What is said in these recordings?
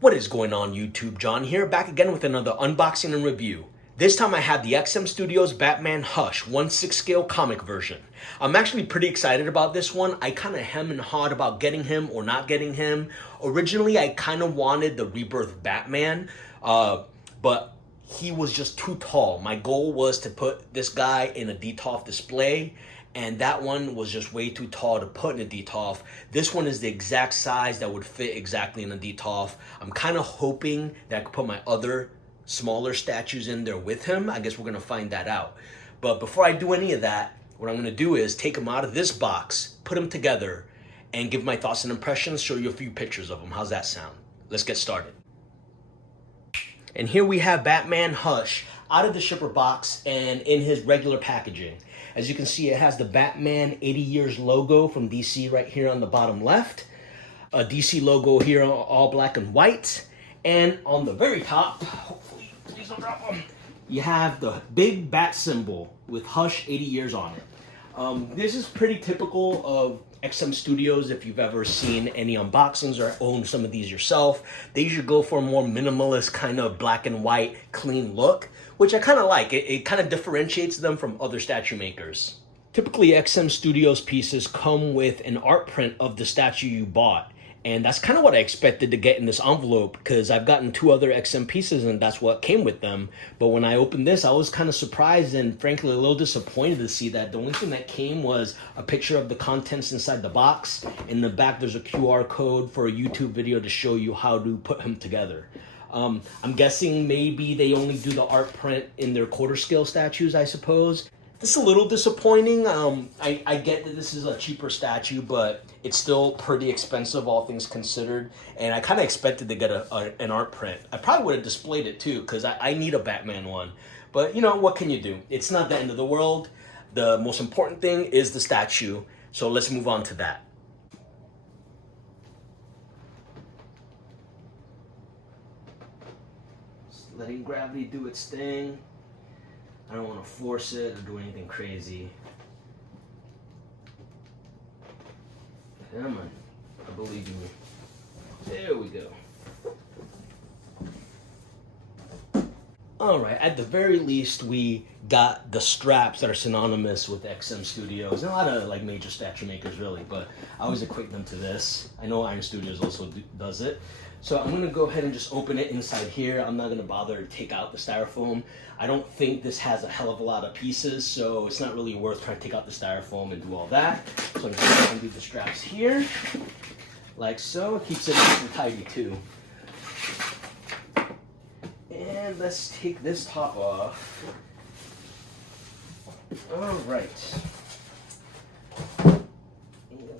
What is going on, YouTube? John here, back again with another unboxing and review. This time I have the XM Studios Batman Hush 1/6 scale comic version. I'm actually pretty excited about this one. I kind of hem and hawed about getting him or not getting him. Originally, I kind of wanted the Rebirth Batman, but he was just too tall. My goal was to put this guy in a DTOF display, and that one was just way too tall to put in a DTOF. This one is the exact size that would fit exactly in a DTOF. I'm kind of hoping that I could put my other smaller statues in there with him. I guess we're gonna find that out. But before I do any of that, what I'm gonna do is take him out of this box, put him together, and give my thoughts and impressions, show you a few pictures of him. How's that sound? Let's get started. And here we have Batman Hush out of the shipper box and in his regular packaging. As you can see, it has the Batman 80 Years logo from DC right here on the bottom left. A DC logo here, all black and white. And on the very top, hopefully, please don't drop them, you have the big bat symbol with Hush 80 Years on it. This is pretty typical of XM Studios. If you've ever seen any unboxings or owned some of these yourself, they usually go for a more minimalist kind of black and white clean look, which I kind of like. It kind of differentiates them from other statue makers. Typically, XM Studios pieces come with an art print of the statue you bought. And that's kind of what I expected to get in this envelope, because I've gotten 2 other XM pieces and that's what came with them. But when I opened this, I was kind of surprised and frankly a little disappointed to see that the only thing that came was a picture of the contents inside the box. In the back, there's a QR code for a YouTube video to show you how to put him together. I'm guessing maybe they only do the art print in their quarter scale statues, I suppose. This is a little disappointing. I get that this is a cheaper statue, but it's still pretty expensive, all things considered. And I kind of expected to get an art print. I probably would have displayed it too, because I need a Batman one. But you know, what can you do? It's not the end of the world. The most important thing is the statue. So let's move on to that. Just letting gravity do its thing. I don't want to force it or do anything crazy. Come on, I believe in you. There we go. All right, at the very least, we got the straps that are synonymous with XM Studios. And a lot of like major statue makers really, but I always equate them to this. I know Iron Studios also does it. So I'm gonna go ahead and just open it inside here. I'm not gonna bother to take out the styrofoam. I don't think this has a hell of a lot of pieces, so it's not really worth trying to take out the styrofoam and do all that. So I'm just gonna undo the straps here, like so. It keeps it nice and tidy too. And let's take this top off. All right.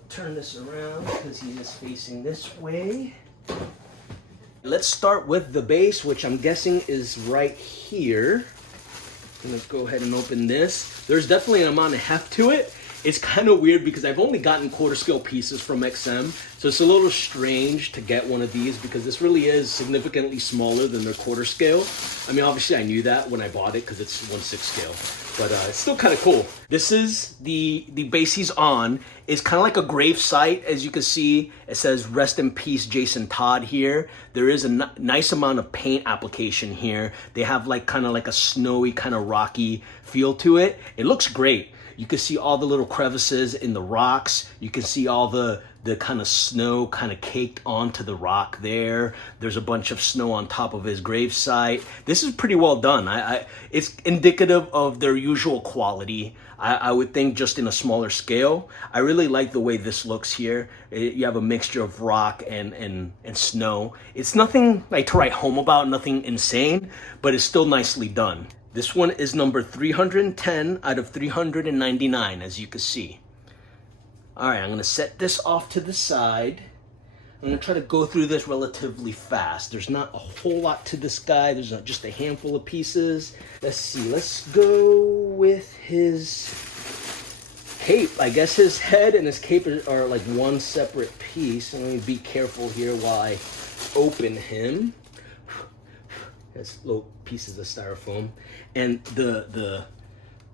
Turn this around because he is facing this way. Let's start with the base, which I'm guessing is right here. Let's go ahead and open this. There's definitely an amount of heft to it. It's kind of weird because I've only gotten quarter scale pieces from XM, so it's a little strange to get one of these because this really is significantly smaller than their quarter scale. I mean, obviously I knew that when I bought it because it's 1/6 scale, but it's still kind of cool. This is the base he's on. It's kind of like a grave site. As you can see, it says rest in peace Jason Todd here. There is a nice amount of paint application here. They have like kind of like a snowy, kind of rocky feel to it. It looks great. You can see all the little crevices in the rocks. You can see all the kind of snow kind of caked onto the rock there. There's a bunch of snow on top of his gravesite. This is pretty well done. It's indicative of their usual quality. I would think just in a smaller scale. I really like the way this looks here. You have a mixture of rock and snow. It's nothing like to write home about, nothing insane, but it's still nicely done. This one is number 310 out of 399, as you can see. All right, I'm gonna set this off to the side. I'm gonna try to go through this relatively fast. There's not a whole lot to this guy. There's just a handful of pieces. Let's see, let's go with his cape. I guess his head and his cape are like one separate piece. I'm gonna be careful here while I open him. There's little pieces of styrofoam. And the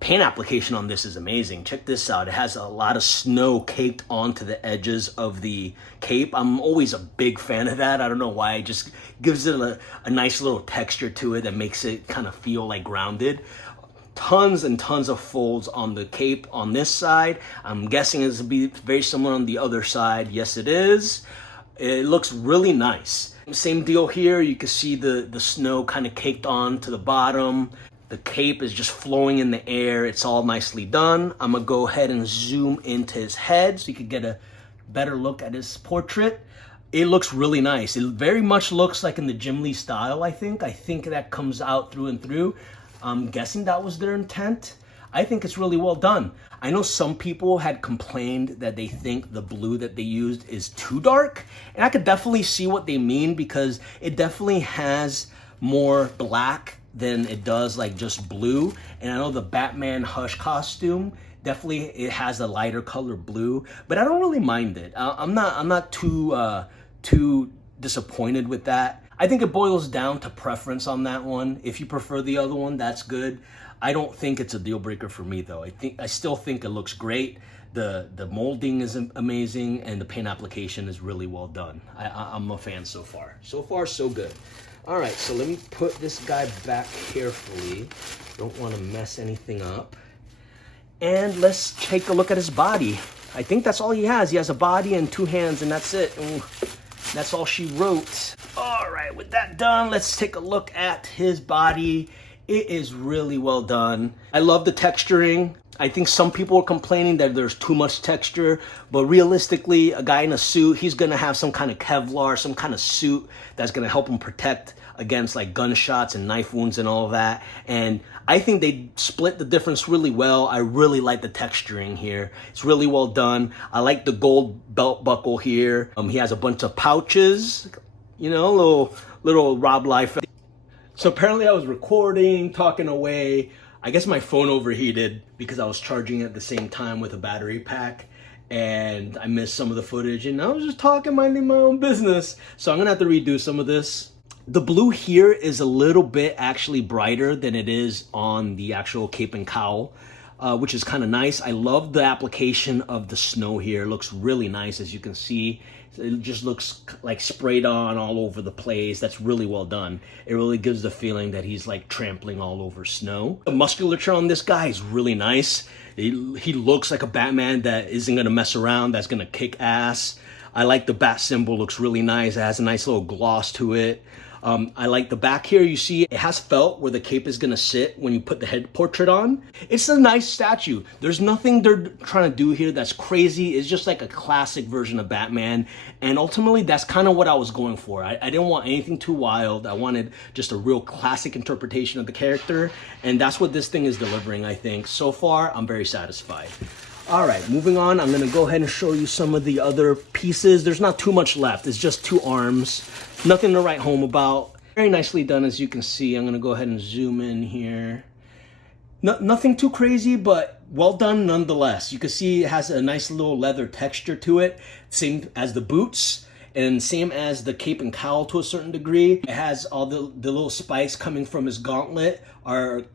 paint application on this is amazing. Check this out. It has a lot of snow caked onto the edges of the cape. I'm always a big fan of that. I don't know why. It just gives it a nice little texture to it that makes it kind of feel like grounded. Tons and tons of folds on the cape on this side. I'm guessing it's gonna be very similar on the other side. Yes, it is. It looks really nice. Same deal here. You can see the snow kind of caked on to the bottom. The cape is just flowing in the air. It's all nicely done. I'm gonna go ahead and zoom into his head so you can get a better look at his portrait. It looks really nice. It very much looks like in the Jim Lee style, I think. I think that comes out through and through. I'm guessing that was their intent. I think it's really well done. I know some people had complained that they think the blue that they used is too dark, and I could definitely see what they mean because it definitely has more black than it does like just blue. And I know the Batman Hush costume, definitely it has a lighter color blue, but I don't really mind it. I'm not too disappointed with that. I think it boils down to preference on that one. If you prefer the other one, that's good. I don't think it's a deal breaker for me though. I still think it looks great. The molding is amazing and the paint application is really well done. I'm a fan so far. So far, so good. All right, so let me put this guy back carefully. Don't want to mess anything up. And let's take a look at his body. I think that's all he has. He has a body and 2 hands, and that's it. And that's all she wrote. All right, with that done, let's take a look at his body. It is really well done. I love the texturing. I think some people are complaining that there's too much texture, but realistically, a guy in a suit, he's gonna have some kind of Kevlar, some kind of suit that's gonna help him protect against like gunshots and knife wounds and all of that. And I think they split the difference really well. I really like the texturing here. It's really well done. I like the gold belt buckle here. He has a bunch of pouches, you know, little Rob Life. So apparently I was recording, talking away. I guess my phone overheated because I was charging at the same time with a battery pack, and I missed some of the footage, and I was just talking, minding my own business. So I'm gonna have to redo some of this. The blue here is a little bit actually brighter than it is on the actual cape and cowl, which is kind of nice. I love the application of the snow here. It looks really nice, as you can see. It just looks like sprayed on all over the place. That's really well done. It really gives the feeling that he's like trampling all over snow. The musculature on this guy is really nice. He looks like a Batman that isn't gonna mess around, that's gonna kick ass. I like the bat symbol, looks really nice. It has a nice little gloss to it. I like the back here. You see it has felt where the cape is gonna sit when you put the head portrait on. It's a nice statue. There's nothing they're trying to do here that's crazy. It's just like a classic version of Batman. And ultimately, that's kind of what I was going for. I didn't want anything too wild. I wanted just a real classic interpretation of the character. And that's what this thing is delivering, I think. So far, I'm very satisfied. All right, moving on. I'm gonna go ahead and show you some of the other pieces. There's not too much left. It's just 2 arms. Nothing to write home about. Very nicely done, as you can see. I'm gonna go ahead and zoom in here. Nothing too crazy, but well done nonetheless. You can see it has a nice little leather texture to it. Same as the boots, and same as the cape and cowl to a certain degree. It has all the little spikes coming from his gauntlet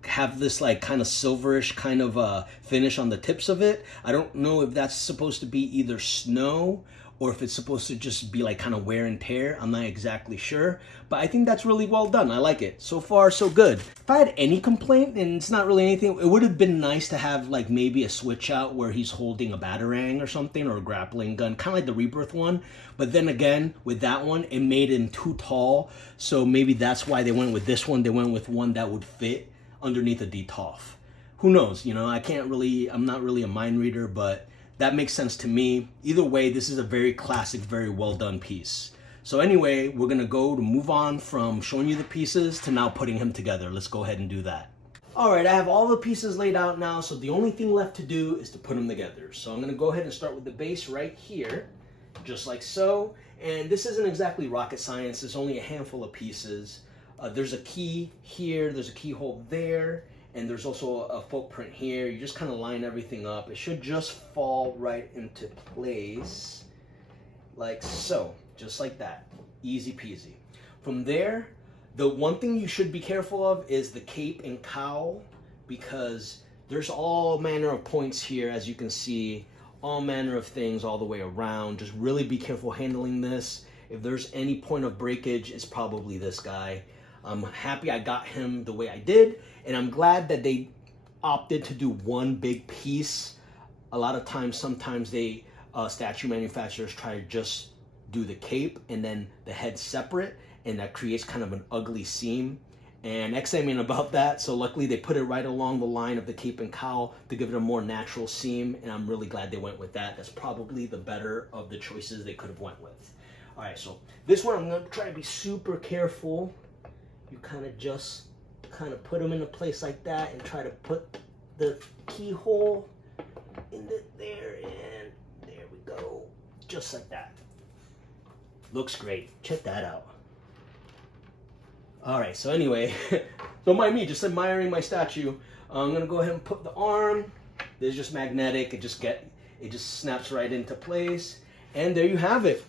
have this like kind of silverish kind of finish on the tips of it. I don't know if that's supposed to be either snow or if it's supposed to just be like kind of wear and tear. I'm not exactly sure, but I think that's really well done. I like it. So far, so good. If I had any complaint, and it's not really anything, it would have been nice to have like maybe a switch out where he's holding a batarang or something, or a grappling gun, kind of like the Rebirth one. But then again, with that one, it made him too tall. So maybe that's why they went with this one. They went with one that would fit underneath a Detolf. Who knows? You know, I'm not really a mind reader, but that makes sense to me. Either way, this is a very classic, very well done piece. So anyway, we're gonna move on from showing you the pieces to now putting him together. Let's go ahead and do that. All right, I have all the pieces laid out now, so the only thing left to do is to put them together. So I'm gonna go ahead and start with the base right here, just like so. And this isn't exactly rocket science, there's only a handful of pieces. There's a key here, there's a keyhole there, and there's also a footprint here. You just kind of line everything up. It should just fall right into place, like so, just like that. Easy peasy. From there, the one thing you should be careful of is the cape and cowl, because There's all manner of points here, as you can see, all manner of things all the way around. Just really be careful handling this. If there's any point of breakage, it's probably this guy. I'm happy I got him the way I did, and I'm glad that they opted to do one big piece. A lot of times, sometimes they statue manufacturers try to just do the cape and then the head separate, and that creates kind of an ugly seam. And XM ain't about that, so luckily they put it right along the line of the cape and cowl to give it a more natural seam, and I'm really glad they went with that. That's probably the better of the choices they could have went with. All right, so this one I'm gonna try to be super careful. You kind of just put them in a place like that and try to put the keyhole in there, and there we go, just like that. Looks great. Check that out. All right, so anyway, don't mind me, just admiring my statue. I'm gonna go ahead and put the arm. This is just magnetic. It just snaps right into place, and there you have it.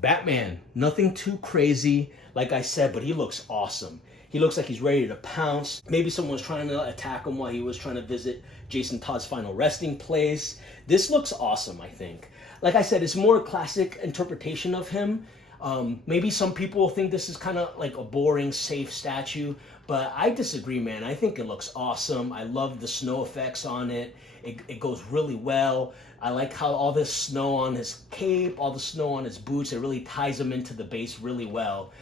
Batman. Nothing too crazy, like I said, but he looks awesome. He looks like he's ready to pounce. Maybe someone's trying to attack him while he was trying to visit Jason Todd's final resting place. This looks awesome, I think. Like I said, it's more a classic interpretation of him. Maybe some people think this is kind of like a boring, safe statue, but I disagree, man. I think it looks awesome. I love the snow effects on it. It goes really well. I like how all this snow on his cape, all the snow on his boots, it really ties him into the base really well.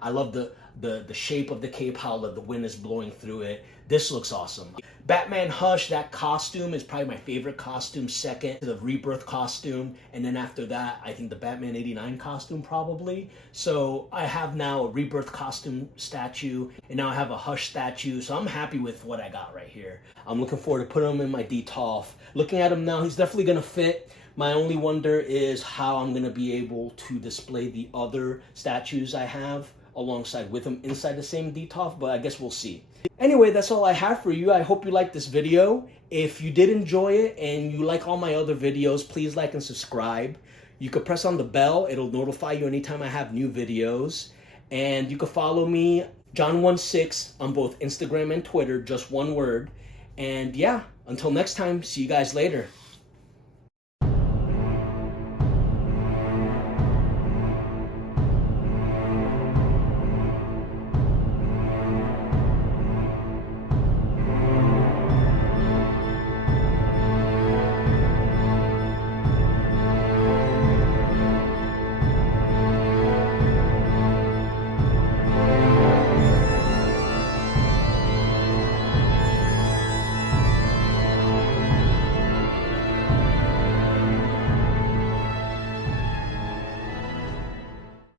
I love the shape of the cape, how the wind is blowing through it. This looks awesome. Batman Hush, that costume is probably my favorite costume, second to the Rebirth costume. And then after that, I think the Batman 89 costume probably. So I have now a Rebirth costume statue, and now I have a Hush statue. So I'm happy with what I got right here. I'm looking forward to putting him in my Detolf. Looking at him now, he's definitely gonna fit. My only wonder is how I'm gonna be able to display the other statues I have alongside with them inside the same Detolf, but I guess we'll see. Anyway, that's all I have for you. I hope you liked this video. If you did enjoy it and you like all my other videos, please like and subscribe. You could press on the bell. It'll notify you anytime I have new videos. And you can follow me, John16, on both Instagram and Twitter, just one word. And yeah, until next time, see you guys later.